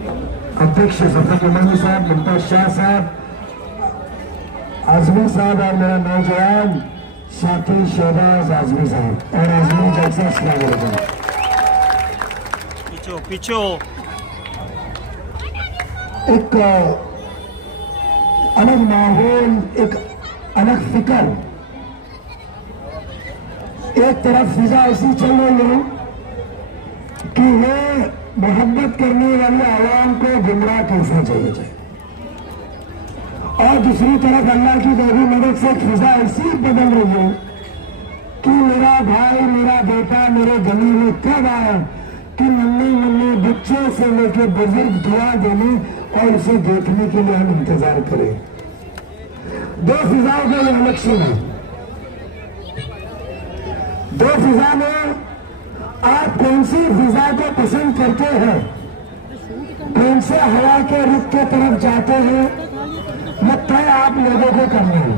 अध्यक्ष जफर इमानी साहब, मुमताज शाह साहब, आजमी साहब और मेरा नौजवान साथी शहबाज आजमी साहब और आजमी जलसा इस्लाम पीछे एक अलग माहौल, एक अलग फिक्र। एक तरफ फिजा ऐसी चल रही है कि ये मोहब्बत करने वाले आवाम को गुमराह कैसे चाहिए जाए, और दूसरी तरफ अल्लाह की देवी मदद से फिजा ऐसी बदल रही है कि मेरा भाई, मेरा बेटा मेरे गली में कब आए कि नन्हे बच्चों से लेकर बुजुर्ग दुआ देने और उसे देखने के लिए हम इंतजार करें। दो फिजाओं का ये इलेक्शन है। दो फिजा में आप कौन सी फिजा को पसंद करते हैं, कौन से हवा के रुख के तरफ जाते हैं, ये तय आप लोगों को करना है।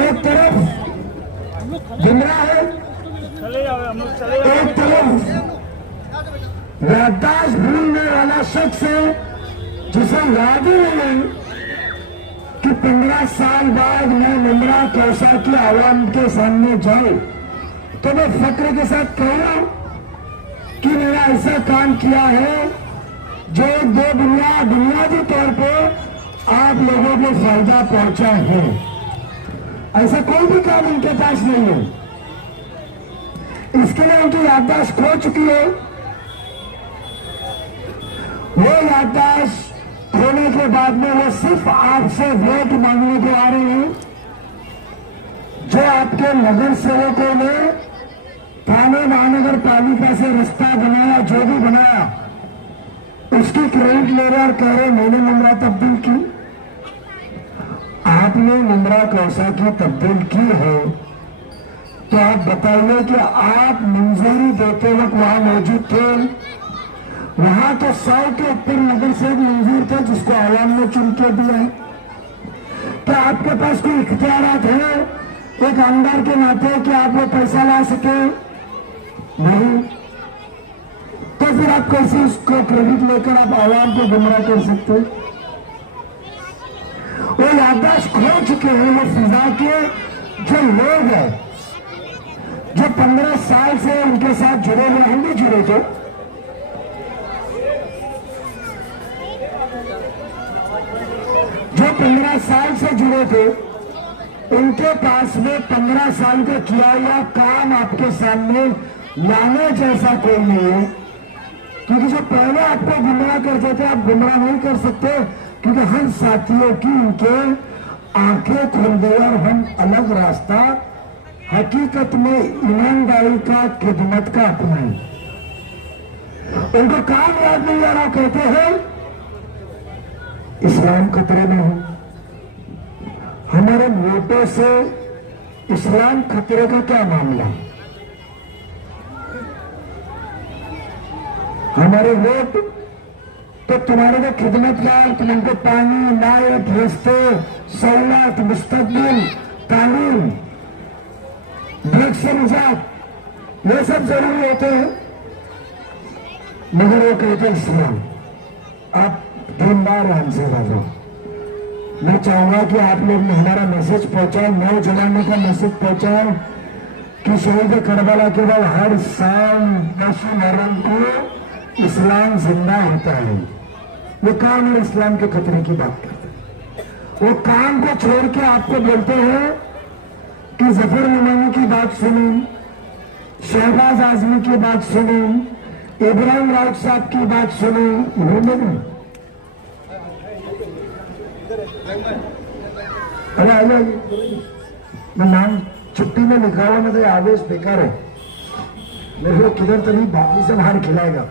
एक तरफ गुमराह है, एक तरफ याददाश्त भूलने वाला शख्स है जिसे याद ही नहीं कि 15 साल बाद मैं मुमरा कौशा की आवाम के सामने जाऊं तो मैं फक्र के साथ कहूं कि मैंने ऐसा काम किया है जो दो बुनियादी तौर पर आप लोगों को फायदा पहुंचा है। ऐसा कोई भी काम उनके पास नहीं है। इसके लिए उनकी याददाश्त खो चुकी है। वो याददाश्त खोने के बाद में वो सिर्फ आपसे वोट मांगने को आ रहे हैं। जो आपके नगर सेवकों ने थाने महानगर पालिका से रास्ता बनाया, जो भी बनाया, उसकी क्रेडिट ले रहे और कह रहे मैंने मुमरा तब्दील की। आपने मुमरा कौशा की तब्दील की है तो आप बताइए कि आप मंजूरी देते वक्त वहां मौजूद थे। वहां तो 100 के ऊपर नगर सेवक मंजूर थे जिसको आवाम ने चुन के दिया है। क्या आपके पास कोई इख्तियारात है एक आमदार के नाते कि आप वो पैसा ला सके? नहीं। तो फिर आप कैसे उसको क्रेडिट लेकर आप आवाम को गुमराह कर सकते? वो याददाश्त खो चुके हैं वो फिजा के जो लोग हैं, जो 15 साल से उनके साथ जुड़े हुए, हम भी जुड़े थे। जो 15 साल से जुड़े थे उनके पास में 15 साल का किया हुआ काम आपके सामने लाने जैसा कोई नहीं है। क्योंकि जो पहले आपको गुमराह करते थे आप गुमराह नहीं कर सकते, क्योंकि हम साथियों की उनके आंखें खुल गई और हम अलग रास्ता हकीकत में ईमानदारी का, खिदमत का अपनाए। उनको काम याद नहीं आ रहा, कहते हैं इस्लाम खतरे में हो। हमारे वोटों से इस्लाम खतरे का क्या मामला? हमारे वोट तो तुम्हारे को खिदमत लाए, तुमको पानी, नायत, रस्ते, सहूलत, मुस्तकबिल, तालीम, वृक्ष निजात, ये सब जरूरी होते हैं। मगर वो कहते इस्लाम। आप दीनदार हमसे बाजो। मैं चाहूंगा कि आप लोग हमारा मैसेज पहुंचाओ, नौजवानों का मैसेज पहुंचाओ कि शहीद करबला के बाद हर साल 10 मुहर्रम को इस्लाम जिंदा होता है। वो काम है इस्लाम के खतरे की बात करते हैं। वो काम को छोड़ के आपको बोलते हैं कि जफर इमानी की बात सुनो, शहबाज आजमी की बात सुनो, इब्राहिम राउत साहब की बात सुनो। अरे आ जाइए, मैं नाम छुट्टी में लिखा हुआ, मतलब आदेश बेकार है। मेरे को किधर तो नहीं, बाकी से बाहर खिलाएगा।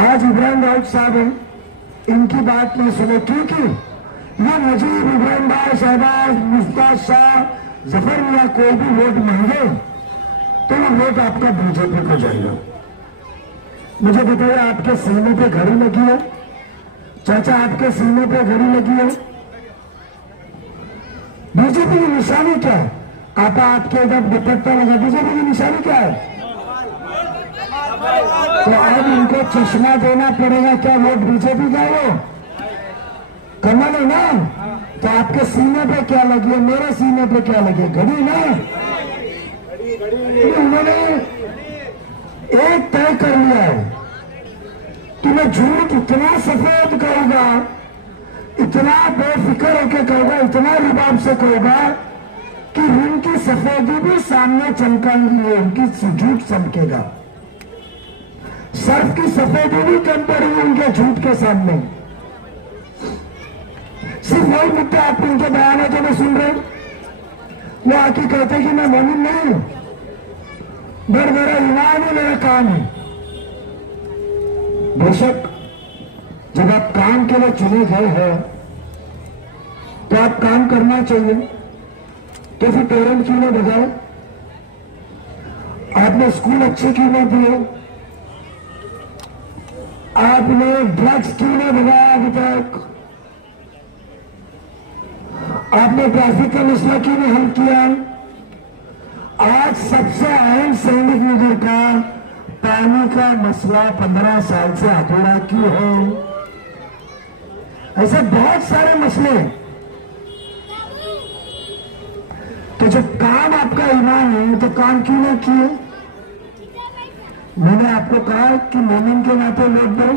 आज इब्राहिम राउत साहब हैं, इनकी बात नहीं सुने, क्योंकि ये नजीब, इब्राहिम भाई, शहबाज, मुफ्ताज शाह, जफर मियां कोई भी वोट मांगे तो वो वोट आपका बीजेपी को जाएगा। मुझे बताइए, आपके सीने पे घड़ी लगी है? चाचा, आपके सीने पे घड़ी लगी है? बीजेपी की निशानी क्या है? आपा आपके इधर दुपट्टा लगा बीजेपी की निशानी क्या है? तो अब इनको चश्मा देना पड़ेगा क्या? वोट बीजेपी का वो कमल है ना? तो आपके सीने पे क्या लगी है, मेरे सीने पे क्या लगी है? घड़ी ना। उन्होंने एक तय कर लिया है कि मैं झूठ इतना सफेद कहूंगा, इतना बेफिक्र होकर कहूंगा, इतना रुबाब से कहूंगा कि उनकी सफेदी भी सामने चमकाएंगी, उनकी झूठ चमकेगा। सर्फ की सफेदी भी कम पड़ेगी उनके झूठ के सामने। सिर्फ वही मुद्दे आप उनके बयानों जो मैं सुन रहे, वो आके कहते कि मैं मोमिन नहीं हूं, बड़ मेरा ईमान है, मेरा काम है। बेशक जब आप काम के लिए चुने गए हैं तो आप काम करना चाहिए, तो फिर पेरेंट क्यों नहीं बजाए? आपने स्कूल अच्छे क्यों नहीं दिए? आपने ड्रग्स क्यों नहीं भगाया अभी तक? आपने ट्रैफिक का मसला क्यों नहीं हल किया? आज सबसे अहम सैनिक नगर का पानी का मसला 15 साल से अधूरा क्यों है? ऐसे बहुत सारे मसले। तो जब काम आपका ईमान है तो काम क्यों नहीं किए? मैंने आपको कहा कि मोमिन के नाते वोट दो।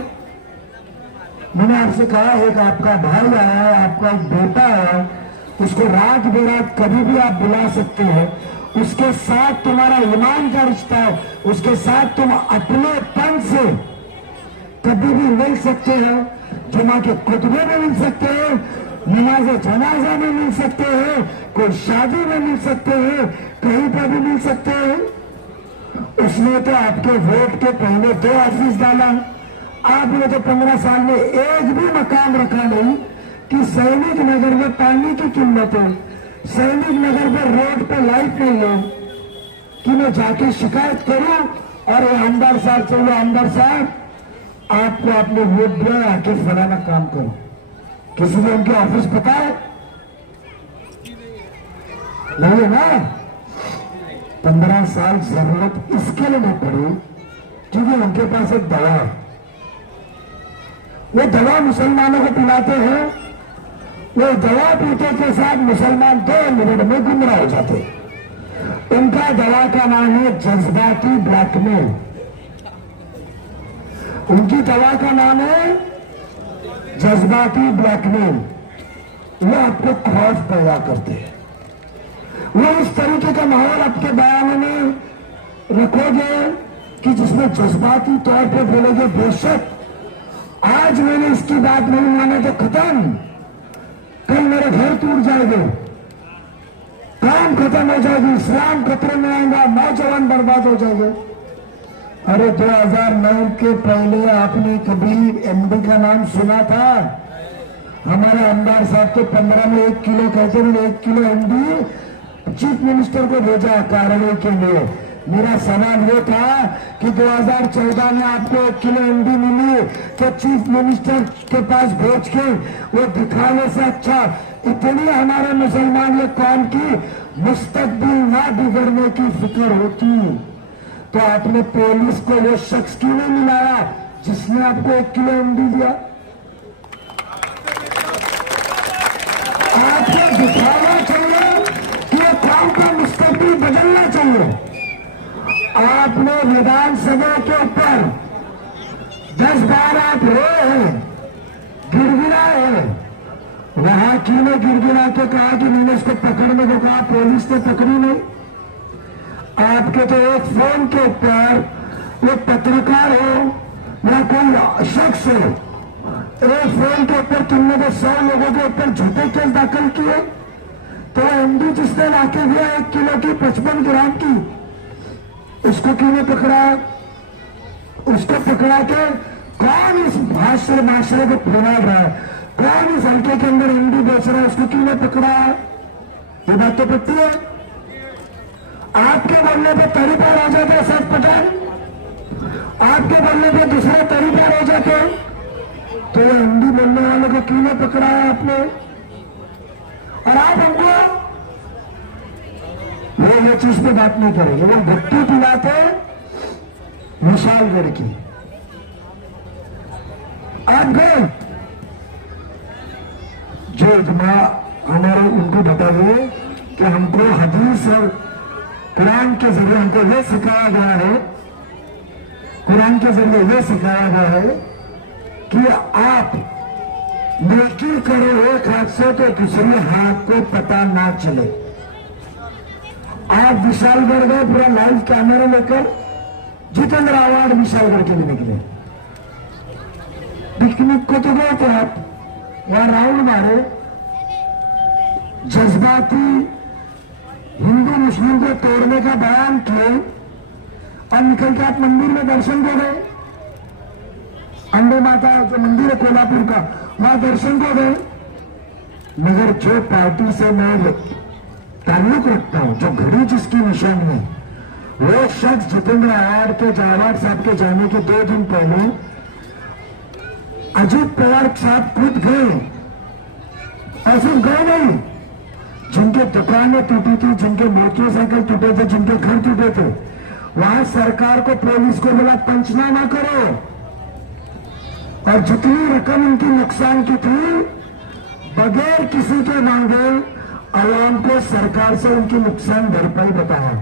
मैंने आपसे कहा एक आपका भाई आया है, आपका एक बेटा है, उसको रात बेरात कभी भी आप बुला सकते हो, उसके साथ तुम्हारा ईमान का रिश्ता है, उसके साथ तुम अपने पन से कभी भी मिल सकते हो, जुमा के खुतबे में मिल सकते हो, नमाज जनाजा में मिल सकते हो, कोई शादी में मिल सकते हो, कहीं पर भी मिल सकते हो। उसने तो आपके वोट के पहले 2 ऑफिस डाला, आपने तो 15 साल में एक भी मकाम रखा नहीं कि सैनिक नगर में पानी की कीमत है, सैनिक नगर में रोड पे लाइट नहीं है, कि मैं जाके शिकायत करूं और ये आमदार साहब चलो आमदार साहब आपको आपने वोट दिया, आके फलाना काम करो। किसी ने उनके ऑफिस पता है? नहीं है ना। 15 साल जरूरत इसके लिए नहीं पड़ी क्योंकि उनके पास एक दवा है, वो दवा मुसलमानों को पिलाते हैं, वो दवा पीते के साथ मुसलमान 2 मिनट में गुमराह हो जाते। उनका दवा का नाम है जज्बाती ब्लैकमेल। उनकी दवा का नाम है जज्बाती ब्लैकमेल। वो आपको खौफ पैदा करते हैं, वो इस तरीके का माहौल आपके बयानों में रखोगे कि जिसमें जज्बाती तौर पर बोलोगे बेशक आज मैंने इसकी बात नहीं माने तो खत्म, कल मेरे घर टूट जाएंगे, काम खत्म हो जाएगी, इस्लाम खतरे में आएगा, नौजवान बर्बाद हो जाएंगे। अरे 2009 के पहले आपने कभी एमडी का नाम सुना था? हमारे आमदार साहब तो 15 में 1 किलो कहते हैं, 1 किलो एमडी चीफ मिनिस्टर को भेजा कार्रवाई के लिए। मेरा सवाल ये था कि 2014 में आपको 1 किलो एमडी मिली तो चीफ मिनिस्टर के पास भेज के वो दिखाने से अच्छा इतनी हमारे मुसलमान ये कौम की मुस्तकबिल ना बिगड़ने की फिक्र होती तो आपने पुलिस को वो शख्स क्यों नहीं मिलाया जिसने आपको 1 किलो एमडी दिया? आपको दिखाना चाहिए कि ये कौम का मुस्तकबिल बदलना चाहिए। आपने विधानसभा के ऊपर 10 बार आप रोए हैं, गिड़गिड़ाए हैं, वहां क्यों ने गिड़गिड़ा के कहा कि मैंने इसको पकड़ने को कहा, पुलिस ने पकड़ी नहीं? आपके तो एक फोन के ऊपर वो पत्रकार हो या कोई शख्स हो, एक फोन के ऊपर तुमने तो 100 लोगों के ऊपर झूठे केस दाखिल किए। तो एमडी जिसने लाके दिया 1 किलो की 55 ग्राम की, उसको क्यों नहीं पकड़ा? उसको पकड़ा के कौन इस माशरे को फैला रहा है, कौन इस हल्के के अंदर एमडी बेच रहा है, उसको क्यों नहीं पकड़ा? ये बात तो पट्टी है। आपके बोलने पे तरीपार हो जाते सब पठान, आपके बोलने पे दूसरे तरीपार हो जाते, तो ये हिंदी बोलने वालों को क्यों नहीं पकड़ा है आपने? और आप हमको वो ये चीज पे बात नहीं करेंगे। वो भुट्टी पिलाते विशालगढ़ की। आप गए जो इतना हमारे उनको बताइए कि हमको हदीस और कुरान के जरिए हमको यह सिखाया गया है, कुरान के जरिए यह सिखाया गया है कि आप नेकी करो एक हाथ से तो दूसरे हाथ को पता ना चले। आप विशालगढ़ गए पूरा लाइव कैमरा लेकर, जितेंद्र अवार्ड विशालगढ़ के लिए निकले। पिकनिक को तो गए थे आप, वहां राउंड मारे, जज्बाती हिंदू मुस्लिम को तोड़ने का बयान किए और निकल के आप मंदिर में दर्शन को गए। अंबे माता जो मंदिर है कोल्हापुर का, वहां दर्शन को गए। मगर जो पार्टी से मैं ताल्लुक रखता हूं, जो घड़ी जिसकी निशानी है, वो शख्स जितेंद्र अवार्ड के अवार्ड साहब के जाने के 2 दिन पहले अजीत पवार साहब खुद गए और सिर्फ गए नहीं, जिनके दुकानें टूटी थी, जिनके मोटरसाइकिल टूटे थे, जिनके घर टूटे थे, वहां सरकार को पुलिस को बोला पंचनामा करो और जितनी रकम उनकी नुकसान की थी बगैर किसी के मांगे आवाम को सरकार से उनकी नुकसान भरपाई बताया।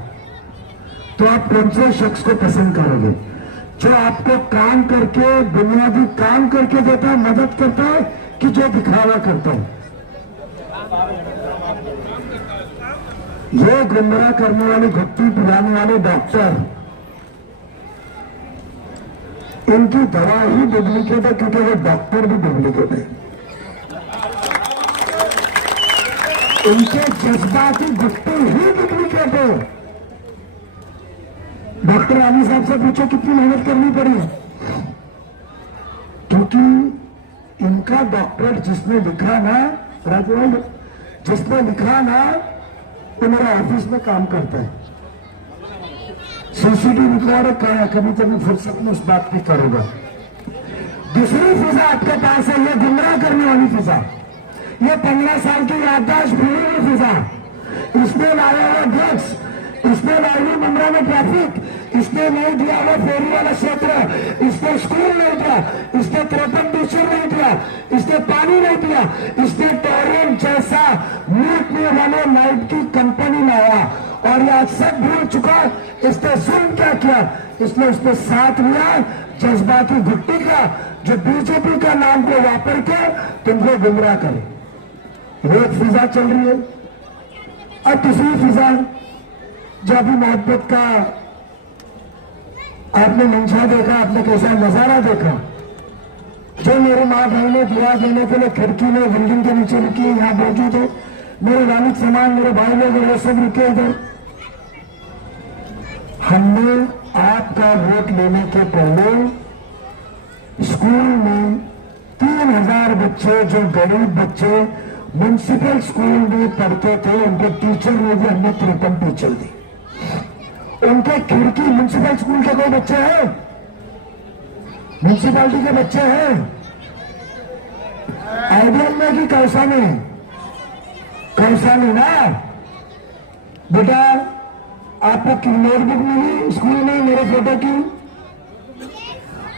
तो आप कौन से शख्स को पसंद करोगे जो आपको काम करके बुनियादी काम करके देता है, मदद करता है, कि जो दिखावा करता है? ये गुमराह करने वाले घुट्टी पिलाने वाले डॉक्टर, इनकी दवा ही डुप्लीकेट है क्योंकि वो डॉक्टर भी डुप्लीकेट है। इनके जज्बाती घुट्टी ही डुप्लीकेट है। डॉक्टर आली साहब से पूछो कितनी मेहनत करनी पड़ी, क्योंकि इनका डॉक्टर जिसने लिखा ना, राजवाल जिसने लिखा ना, वो मेरा ऑफिस में काम करता है। सीसीटीवी रिकॉर्ड है, कभी कभी फुर्सत में उस बात की करूंगा। दूसरी फिजा आपके पास है, ये गुमराह करने वाली फिजा, ये 15 साल की याददाश्त भूली हुई फिजा। इसने लाया हुआ ड्रग्स, इसने लाई हुई मुंद्रा में ट्रैफिक, इसने नहीं दिया हुआ फेरी वाला क्षेत्र, इसने स्कूल नहीं दिया, इसने 53 टीचर नहीं दिया, इसने पानी नहीं दिया, इसने टोरियम जैसा लूटने वाले नाइट की कंपनी लाया और ये आज सब भूल चुका। इसने जुल्म क्या किया, इसने उसमें साथ लिया जज्बाती घुट्टी का, जो बीजेपी का नाम को वापर के तुमको गुमराह करे। एक फिजा चल रही है और दूसरी फिजा जो अभी मोहब्बत का आपने मंशा देखा, आपने कैसा नजारा देखा, जो मेरे माँ भाई ने दुआ देने के लिए खिड़की में बिल्डिंग के नीचे रुकी, यहाँ मौजूद है, मेरे वालिद समान मेरे भाई लोग वो सब रुके इधर। हमने आपका वोट लेने के पहले स्कूल में 3000 बच्चे, जो गरीब बच्चे म्यूनिसिपल स्कूल में पढ़ते थे, उनको टीचर ने भी हमने 53 टीचर दी। उनके खिड़की म्यूनिसिपल स्कूल के कोई बच्चे हैं, म्यूनिसिपालिटी के बच्चे हैं, आइडियल में कि कैसा में, कैसा में ना बेटा, आपको नोटबुक मिली स्कूल में मेरे फोटो की,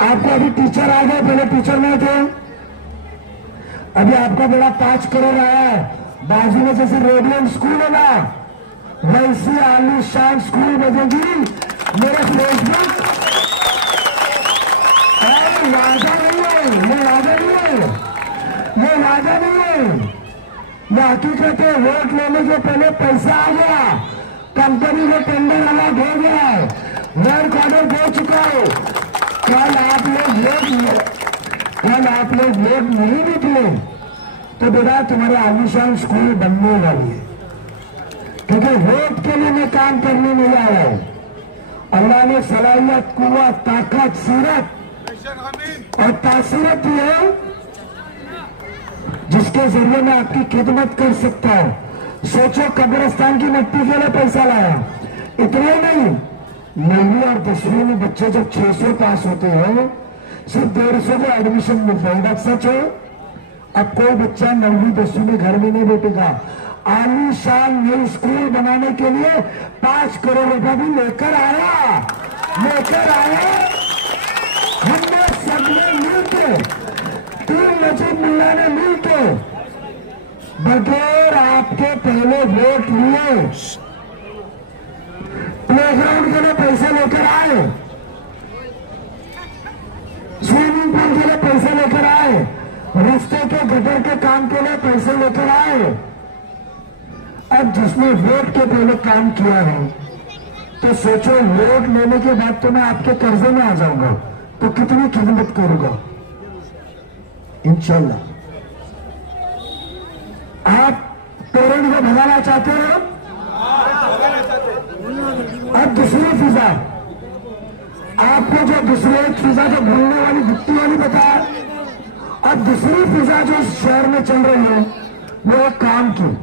आपको अभी टीचर आ गए, पहले टीचर नहीं थे, अभी आपका बेटा 5 करोड़ आया है, बाजू में जैसे रेडियन स्कूल है ना, वैसी आलीशान स्कूल बनेगी। मेरा फेसबुक वादा नहीं है, ये वादा नहीं है, ये वादा नहीं है, ये हकीकत है। वोट लेने के पहले पैसा आ गया, कंपनी में टेंडर अलग हो गया है, वर्क ऑर्डर दे चुका है। कल आप लोग वोट नहीं निकले तो बेटा तुम्हारे आलीशान स्कूल बनने वाली है, क्योंकि वोट के लिए मैं काम करने नहीं आया हूं। अल्लाह ने सलाहियत, कुव्वत, ताकत, सीरत और तासीरत दी है, जिसके जरिए मैं आपकी खिदमत कर सकता हूं। सोचो कब्रिस्तान की मिट्टी के लिए पैसा लाया, इतना ही नहीं, 9वीं और 10वीं में बच्चे जब 600 पास होते हैं, सिर्फ 150 को एडमिशन मिलता है। बात सच है। अब कोई बच्चा 9वीं 10वीं में घर में नहीं बैठेगा, आलीशान नई स्कूल बनाने के लिए 5 करोड़ रुपए भी लेकर आया। हमने सबने मिलकर, टीम नजीब मुल्ला ने मिलकर बगैर आपके पहले वोट लिए प्लेग्राउंड के लिए पैसे लेकर आए, स्विमिंग पूल के लिए पैसे लेकर आए, रास्ते के गटर के काम के लिए पैसे लेकर आए। अब जिसने वोट के पहले काम किया है तो सोचो वोट लेने के बाद तो मैं आपके कर्जे में आ जाऊंगा तो कितनी खिदमत करूंगा इंशाल्लाह। आप पेरेंट को भगाना चाहते हो? अब दूसरी फिजा, आपको जो दूसरी एक फिजा जो भूलने वाली गुप्ती वाली बताया, अब दूसरी फिजा जो शहर में चल रही है वो एक काम की,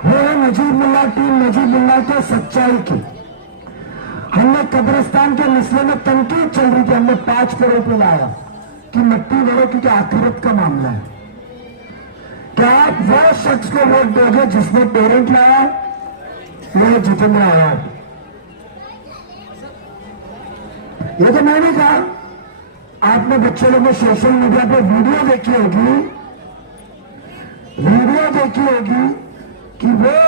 वो है नजीब मुल्ला, टीम नजीब मुल्ला के सच्चाई की। हमने कब्रिस्तान के मसले में तनकीद चल रही थी, हमने 5 करोड़ रुपए लाया कि मिट्टी भरो क्योंकि आखिरत का मामला है। क्या आप वो शख्स को वोट दोगे जिसने पेरेंट लाया? वो जितेंद्र आवाड। ये तो मैंने कहा, आपने बच्चे लोगों ने सोशल मीडिया पे वीडियो देखी होगी कि वो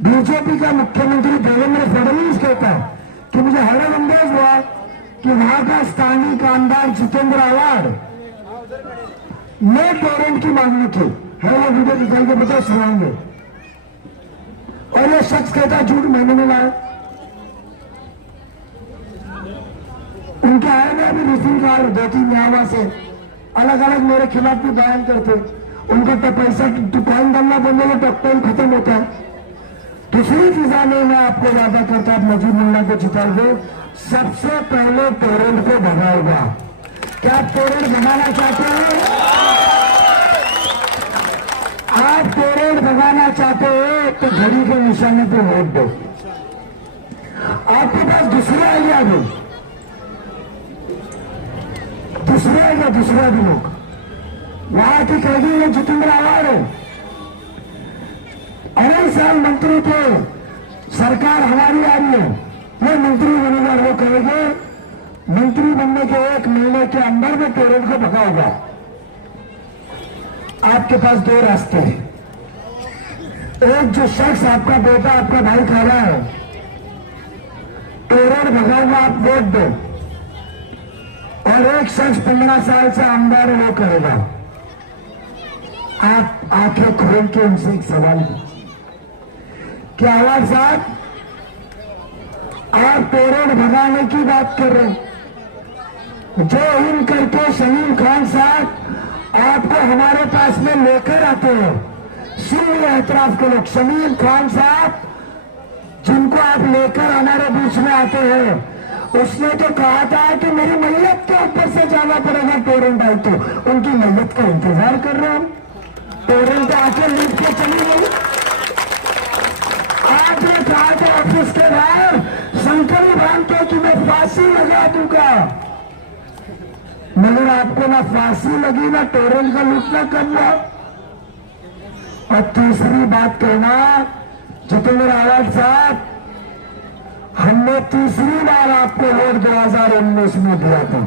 बीजेपी का मुख्यमंत्री देवेंद्र फडणवीस कहता है कि मुझे हैरान अंदाज हुआ कि वहां का स्थानीय कामदार जितेंद्र आवाड ने पेरेंट की मांगनी की है। वो वीडियो निकाल के बता सुनाएंगे। और ये शख्स कहता है झूठ मैंने नहीं लाया। उनके आए में अभी रिसीव कार्ड 2-3 न्यायावा से अलग अलग मेरे खिलाफ भी बयान करते। उनका तो पैसा दुकान डालना बंद हो तो टाइम खत्म होता है। दूसरी फिजा में मैं आपको वादा करता हूं नजीब मुल्ला को जिताओगे, सबसे पहले पेरेंट को भगाएगा। क्या आप पेरेंट भगाना चाहते हो? आप पेरेंट भगाना चाहते हो तो घड़ी के निशाने पे वोट दो। आपके पास दूसरा आइडिया भी, दूसरा भी लोग वहां की कहेगी ये जितेंद्र आवाड है, 2.5 साल मंत्री थे, सरकार हमारी आ रही है, वो मंत्री बनेगा। वो कहेंगे मंत्री बनने के 1 महीने के अंदर में पेरेंट को भगाएगा। आपके पास 2 रास्ते हैं। एक जो शख्स आपका बेटा आपका भाई खा रहा है, पेरेंट भगाएगा, आप वोट दो। और एक शख्स 15 साल से आमदार वो करेगा। आप आंखें खोल के उनसे एक सवाल पूछिए, क्या आवाज साहब आप पेरेंट भगाने की बात कर रहे हैं? जो इन करके शहीद खान साहब आपको हमारे पास में लेकर आते हैं, सुन्नी एतराफ के लोग, शमीम खान साहब जिनको आप लेकर हमारे बीच में आते हैं, उसने तो कहा था कि मेरी मैयत के ऊपर से जाना पड़ेगा पेरेंट आई तो। उनकी मैयत का इंतजार कर रहे हैं, पेरेंट आके लीड के चली गई। आपने कहा था ऑफिस के बाहर शंकरी भान के तुम्हें फांसी लगा दूंगा, मगर आपको ना फांसी लगी ना पेरेंट का लूटना करना। और तीसरी बात कहना, जितेंद्र आवाड साहब, हमने तीसरी बार आपको वोट 2019 में दिया था।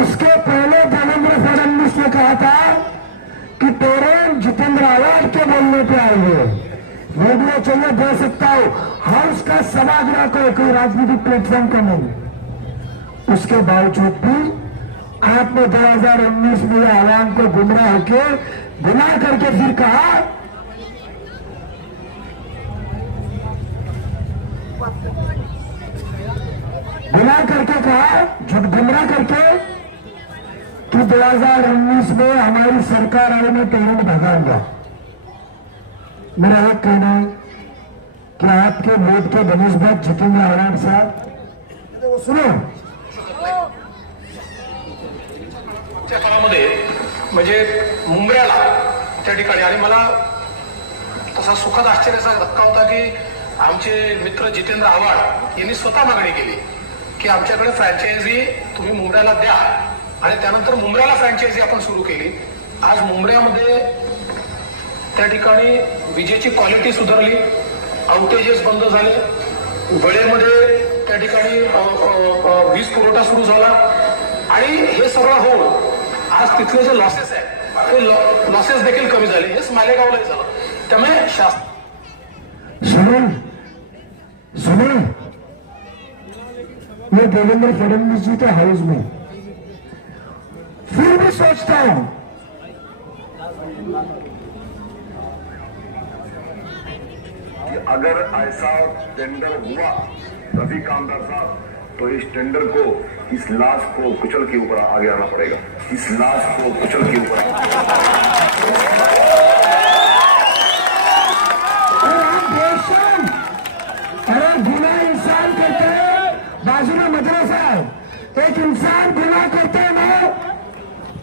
उसके पहले देवेंद्र फडणवीस ने कहा था कि पेरेंट जितेंद्र आवाड के बोलने पे आएंगे। वीडियो चाहिए दे सकता हूं, हाउस का सभागृह को, कोई राजनीतिक प्लेटफॉर्म का नहीं। उसके बावजूद भी आपने 2019 में आवाम को गुमराह करके फिर कहा गुमराह करके कि 2019 में हमारी सरकार आई, मैं पेरेंट भगाऊंगा। मेरा एक कहना है कि आपके वोट के बनिस्बत जितेंद्र आवाड साहब सुनो, त्या काळामध्ये म्हणजे मुंबऱ्याला त्या ठिकाणी, आणि मला तसा सुखद आश्चर्याचा धक्का होता की आमचे मित्र जितेंद्र आव्हाड यांनी स्वतः मागणी केली की आमच्याकडे फ्रँचायझी तुम्ही मुंबऱ्याला द्या, आणि त्यानंतर मुंबऱ्याला फ्रँचायझी आपण सुरू केली आज मुंबऱ्यामध्ये त्या ठिकाणी विजेची क्वालिटी सुधारली, आउटेजेस बंद झाले, वेळेमध्ये त्या ठिकाणी वीज पुरवठा सुरू झाला आणि हे सगळं होऊन आज तिथले जे लॉसेस आहे ते लॉसेस देखील कमी झाले. हेच मालेगावलाही झालं. त्यामुळे सुनो, मैं देवेंद्र फडणवीस जी के हाउस में फिर भी सोचता हूं कि अगर ऐसा टेंडर हुआ रफी कामदार साहब, तो इस टेंडर को, इस लाश को कुचल के ऊपर आगे आना पड़ेगा. इस लाश को कुचल के ऊपर अरे गुनाह इंसान करते हैं, बाजू में मदरसा है, एक इंसान गुनाह करते हैं ना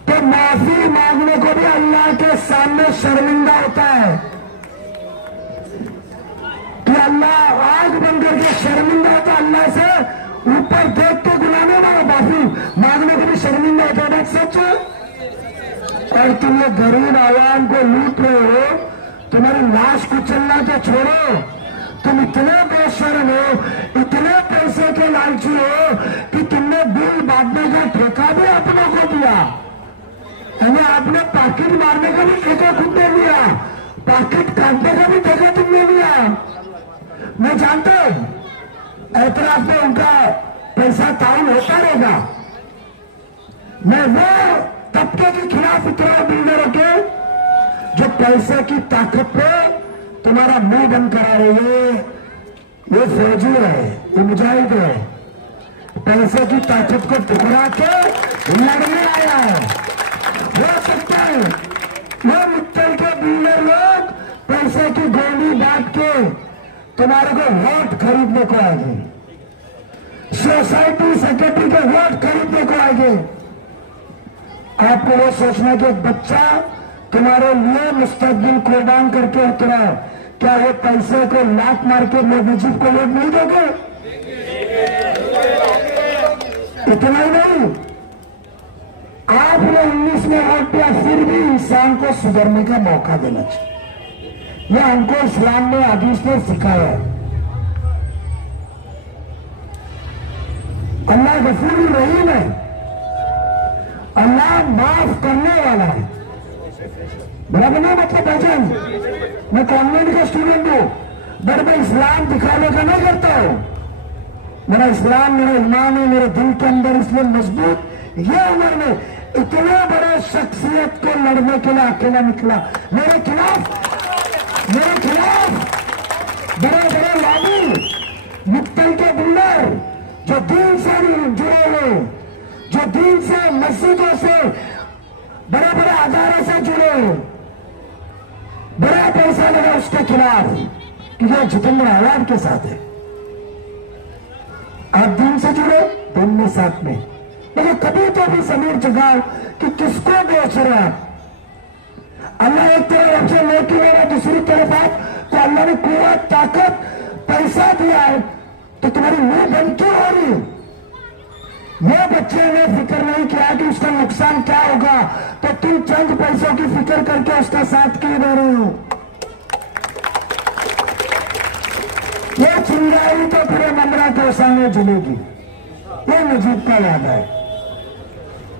तो माफी मांगने को भी अल्लाह के सामने शर्मिंदा होता है कि अल्लाह आग बंद करके शर्मिंदा होता अल्लाह से, ऊपर देख के गुनाह नहीं मांगा, माफी मांगने को भी शर्मिंदा होता है. बात सच है. और तुम ये गरीब आवाम को लूट रहे हो, तुम्हारी लाश कुचलना तो छोड़ो, तुम इतने बेशर्म हो, इतने पैसे के लालची हो कि तुमने बिल बांटने का ठेका भी अपनों को दिया, यानी आपने पॉकेट मारने का भी ठेका खुद ने लिया, पॉकेट काटने का भी ठेका तुमने लिया. मैं जानता हूं एतराज में उनका पैसा ताउन होता रहेगा. मैं वो तबके के खिलाफ उतरा बिल्डरों के जो पैसे की ताकत पे तुम्हारा मुंह बंद करा रही है. ये फौजी है, ये मुजाहिद है, पैसे की ताकत को टुकरा के लड़ने आया है. हो सकता है वो मित्तल के बिल्डर लोग पैसे की गोली बांट के तुम्हारे को वोट खरीदने को आएंगे, सोसाइटी सेक्रेटरी के वोट खरीदने को आएंगे. आपको वो सोचना कि एक बच्चा तुम्हारे लिए मुस्तकबिल कुर्बान करके उतरा, क्या वो पैसे को लात मार के मुजीब को वोट नहीं दोगे? इतना ही नहीं, आपने 19 में वोट दिया, फिर भी इंसान को सुधरने का मौका देना चाहिए. यह हमको इस्लाम में हदीस ने सिखाया है. अल्लाह गफूर रहीम है, अल्लाह माफ करने वाला है. बराबर ना मतलब भाईजान, मैं कॉन्वेंट का स्टूडेंट हूं, बट मैं इस्लाम दिखाने का नहीं करता हूं. मेरा इस्लाम, मेरा ईमान है मेरे दिल के अंदर, इसलिए मजबूत. ये उम्र में इतने बड़े शख्सियत को लड़ने के लिए अकेला निकला. मेरे खिलाफ बड़े बड़े लॉबी, मुक्तल के बिल्डर जो दीन से जुड़े हुए, जो दीन से, मस्जिदों से, बड़े बड़े अदारे से जुड़े, बड़ा पैसा लगा उसके खिलाफ कि ये जितेंद्र आवाड के साथ है. आप दिन से जुड़े, दिन में साथ में, लेकिन कभी तो भी समीर जगाओ कि किसको बेच रहे आप. अल्लाह एक तरफ से लेके दे रहा, दूसरी तरफ आप, तो अल्लाह ने कुव्वत, ताकत, पैसा दिया है, तो तुम्हारी मुंह बंद क्यों हो रही? ये बच्चे ने फिक्र नहीं किया कि उसका नुकसान क्या होगा, तो तुम चंद पैसों की फिक्र करके उसका साथ क्यों दे रहे हो? ये चिंगारी तो पूरे ममरा के सामने जलेगी. ये मुजीब का याद है.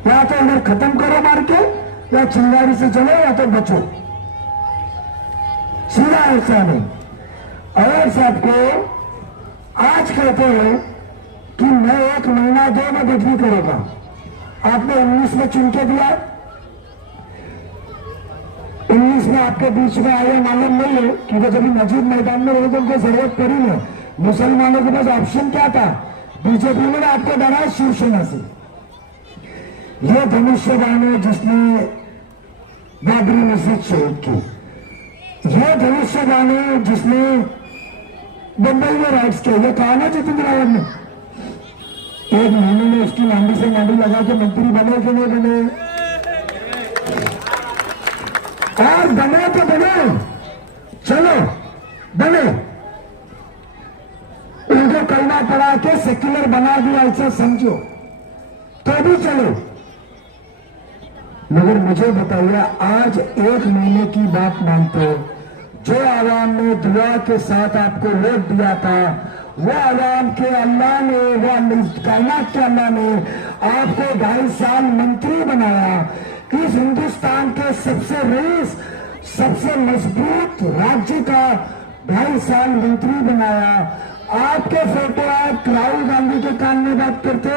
या तो इधर खत्म करो मार के, या चिंगारी से चलो, या तो बचो. सीधा ऐसा नहीं. और सबको आज कहते हो कि मैं 1 महीना 2 में बिक्री करूंगा. आपने 19 में चुन के दिया, 19 में आपके बीच में आए मालूम नहीं है, क्योंकि जब मस्जिद मैदान में रहे तो उनको जरूरत पड़ी नहीं. मुसलमानों के पास ऑप्शन क्या था? बीजेपी ने आपको डरा शिवसेना से. यह धनुष्यबाण है जिसने बाबरी मस्जिद शहीद की. यह धनुष्यबाण है जिसने बंबई में राइट्स किया. यह कहा ना जितेंद्र आवाड ने, 1 महीने में उसकी लांडी से लांडी लगा के मंत्री बने कि नहीं बने? और बने तो बने, चलो बने. उनको कलमा पढ़ा के सेक्युलर बना दिया ऐसा समझो तो भी चलो. मगर मुझे बताइए, आज 1 महीने की बात मानते हो, जो आवाम ने दुआ के साथ आपको वोट दिया था, वो आवाम के अल्लाह ने, वो कायनात के अल्लाह ने आपको 2.5 साल मंत्री बनाया। इस हिंदुस्तान के सबसे रईस, सबसे मजबूत राज्य का 2.5 साल मंत्री बनाया। आपके फोटो आप राहुल गांधी के कान में बात करते,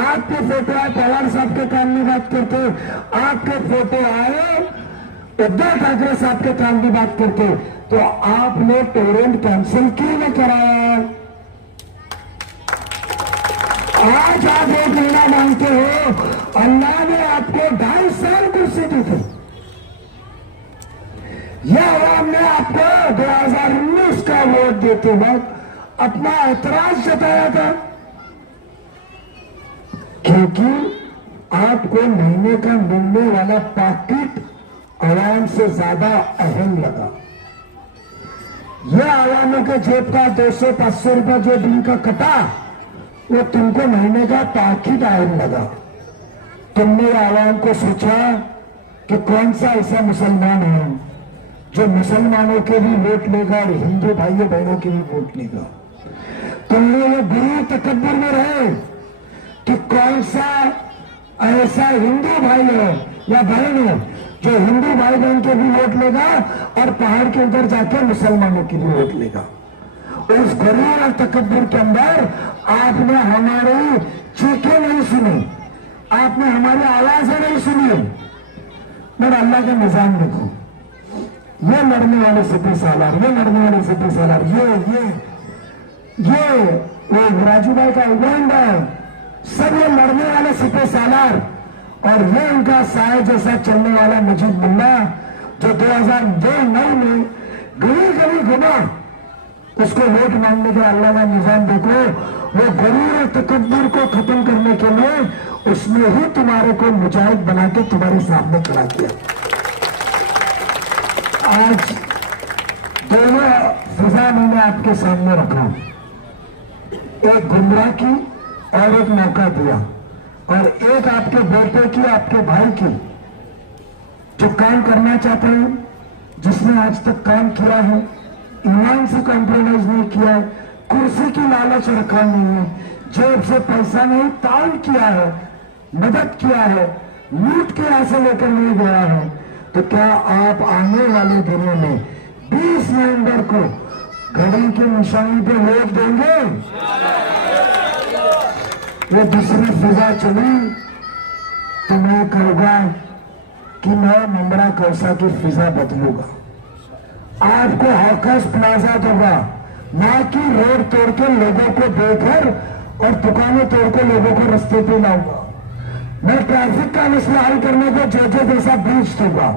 आपके फोटो आप पवार साहब के कान में बात करते, आपके फोटो आए उद्धव ठाकरे साहब के कान में बात करते, तो आपने टोरेंट कैंसिल क्यों नहीं कराया? आज आप 1 महीना मांगते हो, अल्लाह ने आपको 2.5 साल कुर्सी दी थी। यह आवाम ने आपको 2019 का वोट देते वक्त अपना ऐतराज जताया था, क्योंकि आपको महीने का मिलने वाला पैकेट आवाम से ज्यादा अहम लगा। यह आवामों के जेब का 200-500 रुपया जो दिन का कटा, वो तुमको महीने का पैकेट अहम लगा। तुमने आवाम को सोचा कि कौन सा ऐसा मुसलमान है जो मुसलमानों के भी वोट लेगा और हिंदू भाइयों बहनों के भी वोट लेगा। तुमने ये गुरु तकब्बुर में रहे कि कौन सा ऐसा हिंदू भाई है या बहन है जो हिंदू भाई बहन के भी वोट लेगा और पहाड़ के उधर जाकर मुसलमानों की भी वोट लेगा। उस गुरूर और तकब्बुर के अंदर आपने हमारी चीखें नहीं सुनी, आपने हमारी आवाजें नहीं सुनी। मगर अल्लाह का निजाम देखो, ये लड़ने वाले सिपह सालार, ये लड़ने वाले सिपह सालार, ये वो राजू भाई का उगान है, सब ये लड़ने वाले सिपह सालार, और ये उनका साय जैसा चलने वाला मुजीब मुल्ला जो 2009 में गली गली घुमा, उसको वोट मांगने के अल्लाह का निजाम देखो। वो गुरूर और तकब्बुर को खत्म करने के लिए उसने ही तुम्हारे को मुजाहिद बना के तुम्हारे सामने खड़ा किया। आज दोनों सजा मैंने आपके सामने रखा, एक गुमराह की और एक मौका दिया, और एक आपके बेटे की, आपके भाई की, जो काम करना चाहते हैं, जिसने आज तक काम किया है, ईमान से कॉम्प्रोमाइज नहीं किया है, कुर्सी की लालच रखा नहीं है, जेब से पैसा नहीं ताउन किया है, मदद किया है, लूट के ऐसे लेकर नहीं गया है, तो क्या आप आने वाले दिनों में 20 नवंबर को घड़ी के निशानी पे वोट देंगे? वो दूसरी फिजा चली तो मैं कहूंगा कि मैं मुंब्रा कौसा की फिजा बदलूंगा। आपको हॉकर्स प्लाजा दूंगा, ना कि रोड तोड़ के लोगों को देकर और दुकानें तोड़ के लोगों को रास्ते पे लाऊंगा। मैं ट्रैफिक का मसला हल करने को जो जैसा ब्रिज दूंगा।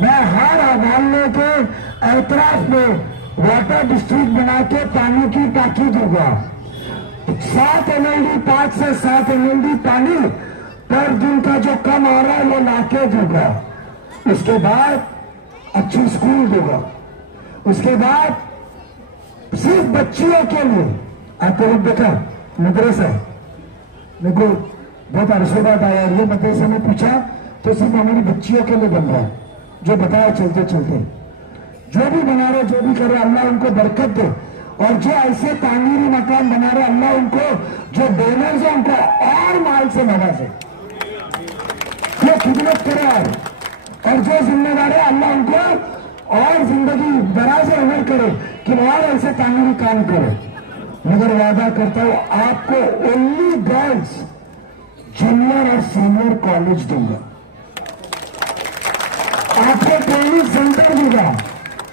मैं हर मोहल्ले के एतराफ में वाटर डिस्ट्रिक्ट बना के पानी की टाकी दूंगा। 7 MLD 5 से 7 MLD पानी पर दिन का जो कम आ रहा है वो लाके दूंगा। उसके बाद अच्छी स्कूल दूंगा। उसके बाद सिर्फ बच्चियों के लिए, आपको लोग देखा मदरसा मेरे को बहुत अरसे बाद आया, ये मदरसे में पूछा तो सिर्फ हमारी बच्चियों के लिए बन रहा है। जो बताया चलते चलते जो भी बना रहे, जो भी कर रहे, अल्लाह उनको बरकत दे, और जो ऐसे तामीरी मकान बना रहे, अल्लाह उनको, जो डोनर्स है उनको और माल से नवाजे, जो खिदमत करे, और जो जिम्मेदार है अल्लाह उनको और जिंदगी दराज अमल करे कि और ऐसे तामीरी काम करे। मगर वादा करता हूं आपको ओनली गर्ल्स जूनियर और सीनियर कॉलेज दूंगा, आपको ट्रेनिंग सेंटर दूंगा,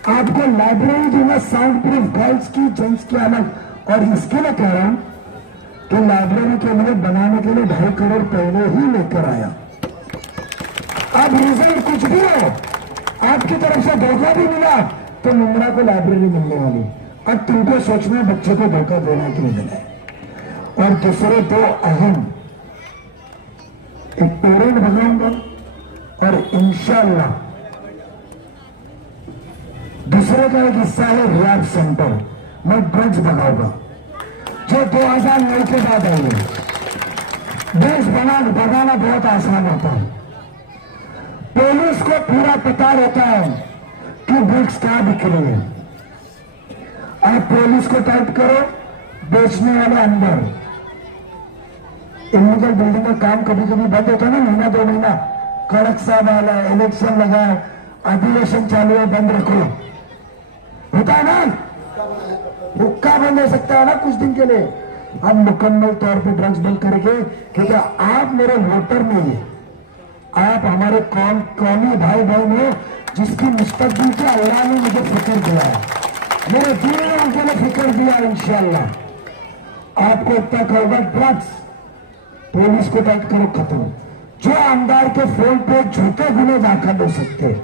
आपको लाइब्रेरी दूंगा, साउंड प्रूफ गर्ल्स की, जेंट्स की अलग। और इसके लिए कह रहा हूं कि लाइब्रेरी के लिए बनाने के लिए 2.5 करोड़ पहले ही लेकर आया। अब रिजल्ट कुछ भी हो, आपकी तरफ से धोखा भी मिला तो मुंब्रा को लाइब्रेरी मिलने वाली। अब तुमको सोचना बच्चे को धोखा देना कि नहीं देना है। और दूसरे 2 अहम, एक पेरेंट बनाऊंगा और इंशाल्लाह दूसरे का एक हिस्सा है रियाब सेंटर, मैं ड्रग्स भगाऊंगा जो 2009 के बाद आएंगे। देश भगाना बहुत आसान होता है, पुलिस को पूरा पता रहता है कि ड्रग्स कहां बिक रही है। आप पुलिस को टाइट करो, बेचने वाले अंदर। इलीगल बिल्डिंग में काम कभी कभी बंद होता है ना, महीना 2 महीना, कड़क साहब आला, इलेक्शन लगा, अधिवेशन चालू है, बंद रखो, होता है ना, हुक्का बंद हो सकता है ना कुछ दिन के लिए। हम मुकम्मल तौर पे ड्रग्स बंद करेंगे, क्योंकि आप मेरे वोटर नहीं है, आप हमारे कौमी भाई बहन हो, जिसकी मुस्तकबिल के अल्लाह ने मुझे फिक्र दिया है, मेरे दिल ने उनके लिए फिक्र दिया। इंशाअल्लाह आपको इतना कहोगा, ड्रग्स पुलिस को टाइट करो, खत्म। जो आमदार के फोन पे झूठे गुने दाखिल हो सकते हैं,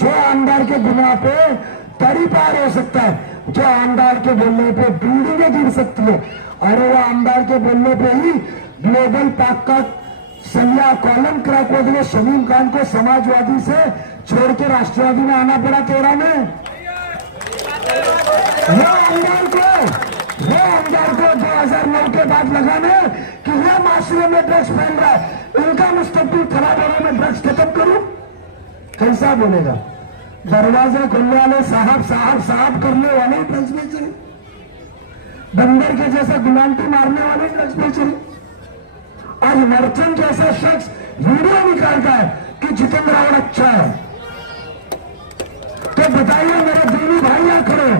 जो आमदार के गुनाह पे तरी पार हो सकता है, जो आमदार के बोलने पे बिल्डिंगें गिर सकती है, और वो आमदार के बोलने पे ही ग्लोबल पाक का सैया कॉलम क्रैक हो गए। शमीम खान को समाजवादी से छोड़ के राष्ट्रवादी में आना पड़ा 13 में। वो आमदार को 2009 के बाद लगाने कि यह माशरे में ड्रग्स फैल रहा है, इनका मुस्तकबिल खराब होने में ड्रग्स खत्म करूं, कैसा बोलेगा? दरवाजे खुलने वाले साहब साहब साहब करने वाले ड्रग्स बेच रहे, बंदर के जैसे गुलामती मारने वाले ड्रग्स बेच रहे। आज मर्चेंट जैसा शख्स वीडियो निकालता है कि जितेंद्र रावत अच्छा है, तो बताइए मेरे दिल्ली भाई यहाँ खड़े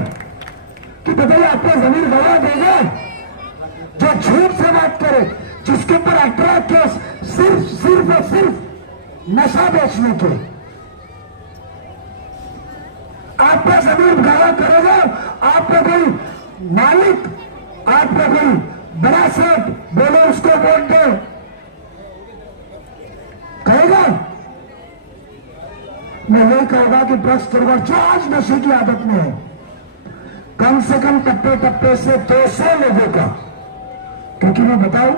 कि बताइए आपका जमीन गवाह देगा? जो झूठ से बात करे, जिसके ऊपर 18 केस सिर्फ और सिर्फ नशा बेचने के, आपका जमीन गवाह करेगा? आपका कोई मालिक, आपका कोई बड़ा सेठ बोलो उसको वोट दो, कहेगा? मैं यही कहूंगा कि ड्रग्स करूंगा जो आज नशे की आदत में है, कम से कम टप्पे टप्पे से 200 लोगों का, क्योंकि मैं बताऊं,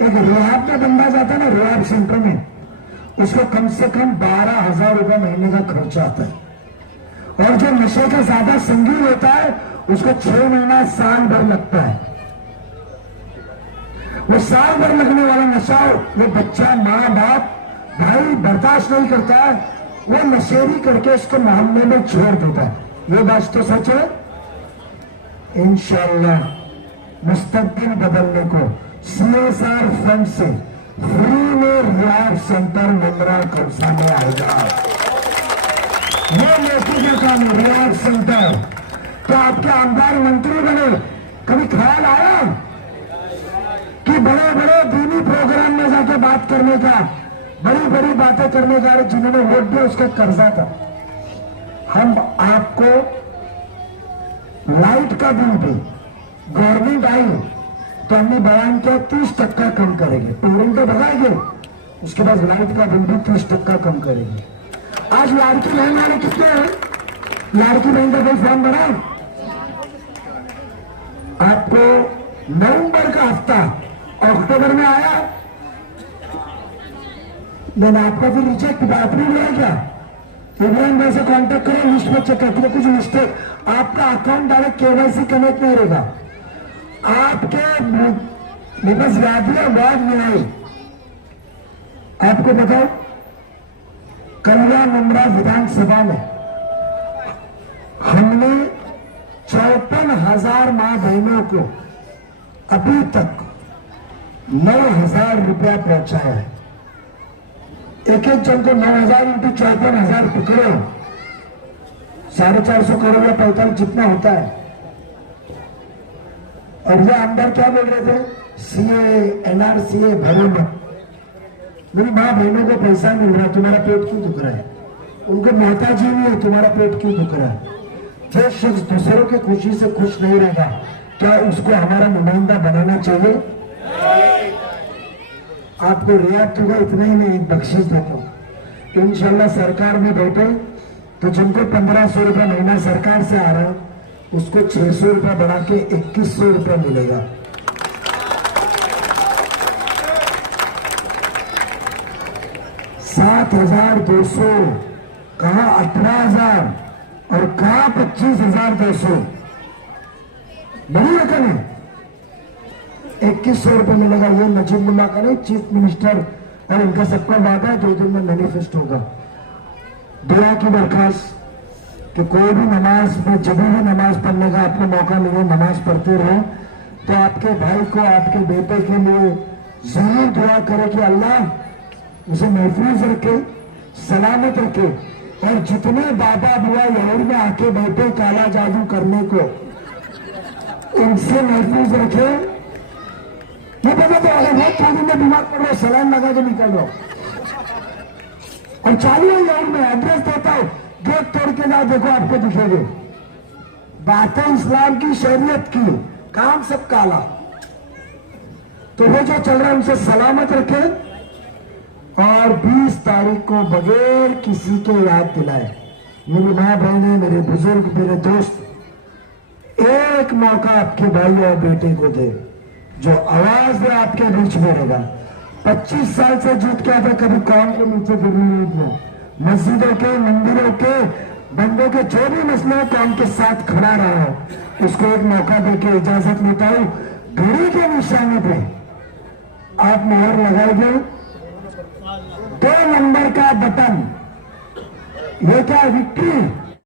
एक रिहाब में बंदा जाता है ना, रिहाब सेंटर में, उसको कम से कम 12,000 रुपए महीने का खर्चा आता है, और जो नशे का ज्यादा संगीन होता है उसको 6 महीना साल भर लगता है। वो साल भर लगने वाला नशा वो बच्चा, माँ बाप, भाई बर्दाश्त नहीं करता है, वो नशेरी करके उसको मोहल्ले में छोड़ देता है। ये बात तो सच है। इंशाअल्लाह मुस्तकबिल बदलने को CSR फंड से फ्री में रिहाब सेंटर मुंद्रा खरसा में आएगा। ये नेकी का काम है, रिहाब सेंटर। तो आपके आमदार मंत्री बने, कभी ख्याल आया कि बड़े बड़े दीनी प्रोग्राम में जाके बात करने का, बड़ी बड़ी बातें करने का, जिन्होंने वोट दिया उसका कर्जा था। हम आपको लाइट का बिल भी गवर्नमेंट आई तो हमने बयान किया 30% कम करेंगे, टोरिंग तो बढ़ाएंगे, उसके बाद लाइट का बिल भी 30% कम करेंगे। आज लाड़की बहन वाले कितने हैं? लाड़की बहन का कोई फॉर्म भरा? आपको नवंबर का हफ्ता अक्टूबर में आया, मैंने आपका फिर रिजेक्ट अप्रूव है क्या? इब्राहिम भाई से कॉन्टेक्ट करो, लिस्ट में चेक करते कुछ मिस्टेक, आपका अकाउंट डायरेक्ट KYC कनेक्ट नहीं रहेगा, आपके बस यादियां बहुत मिलाई। आपको बताओ, कल्याण मुंद्रा विधानसभा में हमने 54,000 मां बहनों को अभी तक 9,000 रुपया पहुंचाया है। एक एक जन को 9,000 इंटू 54,000 पकड़ो, 450 करोड़ या 45 जितना होता है। और ये अंदर क्या बोल रहे थे? CA NRCA भरो मत। मेरी माँ बहनों को पैसा मिल रहा है, तुम्हारा पेट क्यों दुख रहा है? उनको मोहताजी नहीं है, तुम्हारा पेट क्यों दुख रहा है? जो शख्स दूसरों की खुशी से खुश नहीं रहेगा, क्या उसको हमारा नुमाइंदा बनाना चाहिए? आपको रियायत होगा, इतना ही नहीं, बख्शीश देता हूं। इंशाल्लाह सरकार में बैठे तो जिनको 1,500 रुपया महीना सरकार से आ रहा है, उसको 600 रुपया बढ़ा के 2,100 रुपया मिलेगा। $7,200, कहा 18,000 और कहा 25,200, बड़ी रकम है। 2,100 रुपये मिलेगा। ये नजीब मुल्ला का नहीं, चीफ मिनिस्टर और इनका सबका वादा है 2 दिन में मैनिफेस्ट होगा। दुआ की दरखास्त कि कोई भी नमाज में जब भी नमाज पढ़ने का आपको मौका मिले नमाज पढ़ते रहो, तो आपके भाई को आपके बेटे के लिए जरूर दुआ करें कि अल्लाह उसे महफूज रखे, सलामत रखे, और जितने बाबा बुआ यहूद में आके बैठे काला जादू करने को, उनसे महफूज रखे। मैं पता तो अगर बहुत थोड़ी में बीमार पड़ रहा, सलाम लगा के निकल रहा, और चालू यहूद में एड्रेस देता हूं, गेट तोड़ के ना देखो आपको दिखेंगे। बातें इस्लाम की, शरीयत की, काम सब काला। तो वो जो चल रहा है उनसे सलामत रखे, और 20 तारीख को बगैर किसी के याद दिलाए, मेरी माँ बहने, मेरे बुजुर्ग, मेरे दोस्त, एक मौका आपके भाई और बेटे को दे जो आवाज दे आपके बीच में रहेगा। 25 साल से जुट के आता, कभी कौन के नीचे गिरी, मस्जिदों के, मंदिरों के, बंदों के, जो भी मसले हो कौन के साथ खड़ा रहा हो, उसको एक मौका देके इजाजत लेता हूं। घड़ी के निशाने पे आप मोहर लगाएंगे, 2 नंबर का बटन, ये क्या विक्ट्री